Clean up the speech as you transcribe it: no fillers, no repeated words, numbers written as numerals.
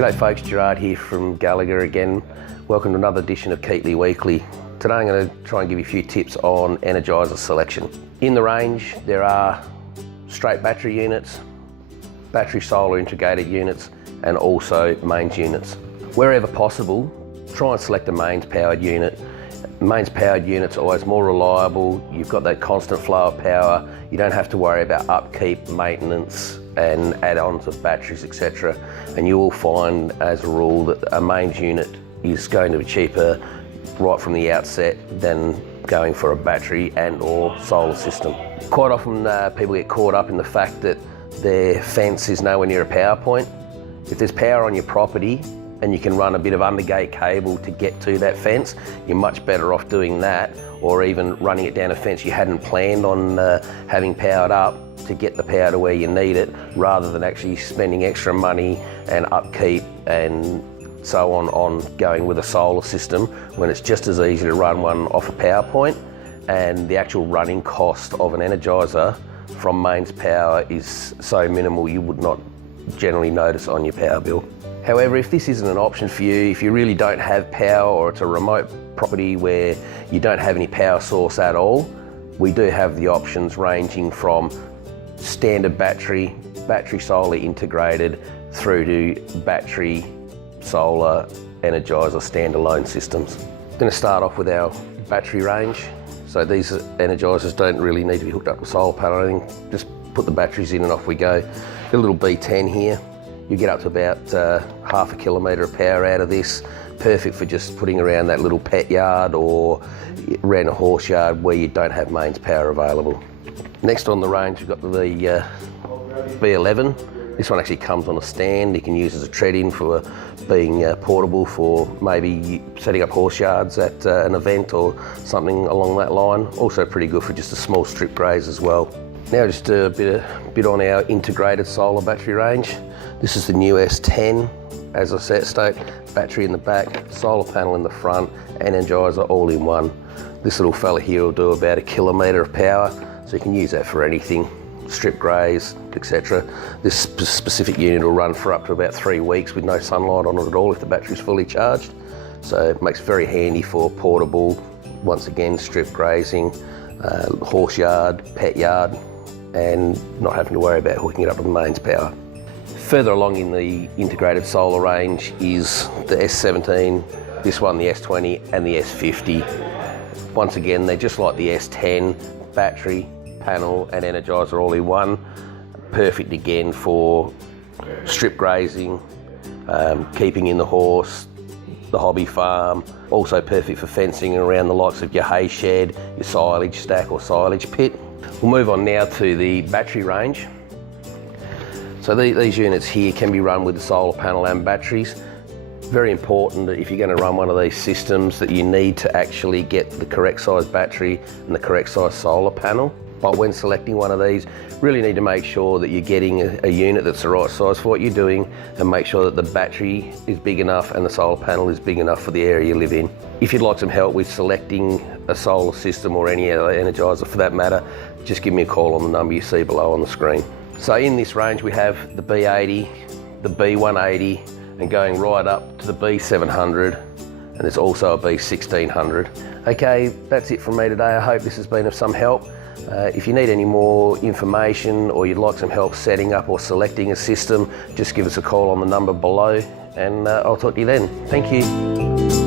G'day folks, Girard here from Gallagher again. Welcome to another edition of Keatley Weekly. Today I'm going to try and give you a few tips on Energiser selection. In the range there are straight battery units, battery solar integrated units and also mains units. Wherever possible, try and select a mains powered unit. Mains powered units are always more reliable, you've got that constant flow of power, you don't have to worry about upkeep, maintenance and add-ons of batteries, etc. And you will find as a rule that a mains unit is going to be cheaper right from the outset than going for a battery and or solar system. Quite often people get caught up in the fact that their fence is nowhere near a power point. If there's power on your property and you can run a bit of undergate cable to get to that fence, you're much better off doing that, or even running it down a fence you hadn't planned on having powered up to get the power to where you need it, rather than actually spending extra money and upkeep and so on going with a solar system, when it's just as easy to run one off a power point, and the actual running cost of an Energiser from mains power is so minimal you would not generally notice on your power bill. However, if this isn't an option for you, if you really don't have power or it's a remote property where you don't have any power source at all, we do have the options ranging from standard battery, battery solar integrated, through to battery solar Energiser standalone systems. I'm going to start off with our battery range. So these Energisers don't really need to be hooked up to solar panel or anything, just put the batteries in and off we go. Got a little B10 here. You get up to about half a kilometre of power out of this. Perfect for just putting around that little pet yard or around a horse yard where you don't have mains power available. Next on the range we've got the B11. This one actually comes on a stand. You can use as a tread-in for being portable for maybe setting up horse yards at an event or something along that line. Also pretty good for just a small strip graze as well. Now just a bit on our integrated solar battery range. This is the new S10, as I state, battery in the back, solar panel in the front, and Energiser all in one. This little fella here will do about a kilometre of power, so you can use that for anything, strip graze, etc. This specific unit will run for up to about 3 weeks with no sunlight on it at all if the battery's fully charged. So it makes it very handy for portable, once again, strip grazing, horse yard, pet yard, and not having to worry about hooking it up to the mains power. Further along in the integrated solar range is the S17, this one the S20 and the S50. Once again, they're just like the S10, battery, panel and Energiser all in one. Perfect again for strip grazing, keeping in the horse, the hobby farm. Also perfect for fencing around the likes of your hay shed, your silage stack or silage pit. We'll move on now to the battery range. So these units here can be run with the solar panel and batteries. Very important that if you're going to run one of these systems that you need to actually get the correct size battery and the correct size solar panel. But when selecting one of these, really need to make sure that you're getting a unit that's the right size for what you're doing, and make sure that the battery is big enough and the solar panel is big enough for the area you live in. If you'd like some help with selecting a solar system or any other Energiser for that matter, just give me a call on the number you see below on the screen. So in this range we have the B80, the B180 and going right up to the B700, and there's also a B1600. Okay, that's it from me today. I hope this has been of some help. If you need any more information or you'd like some help setting up or selecting a system, just give us a call on the number below and I'll talk to you then. Thank you.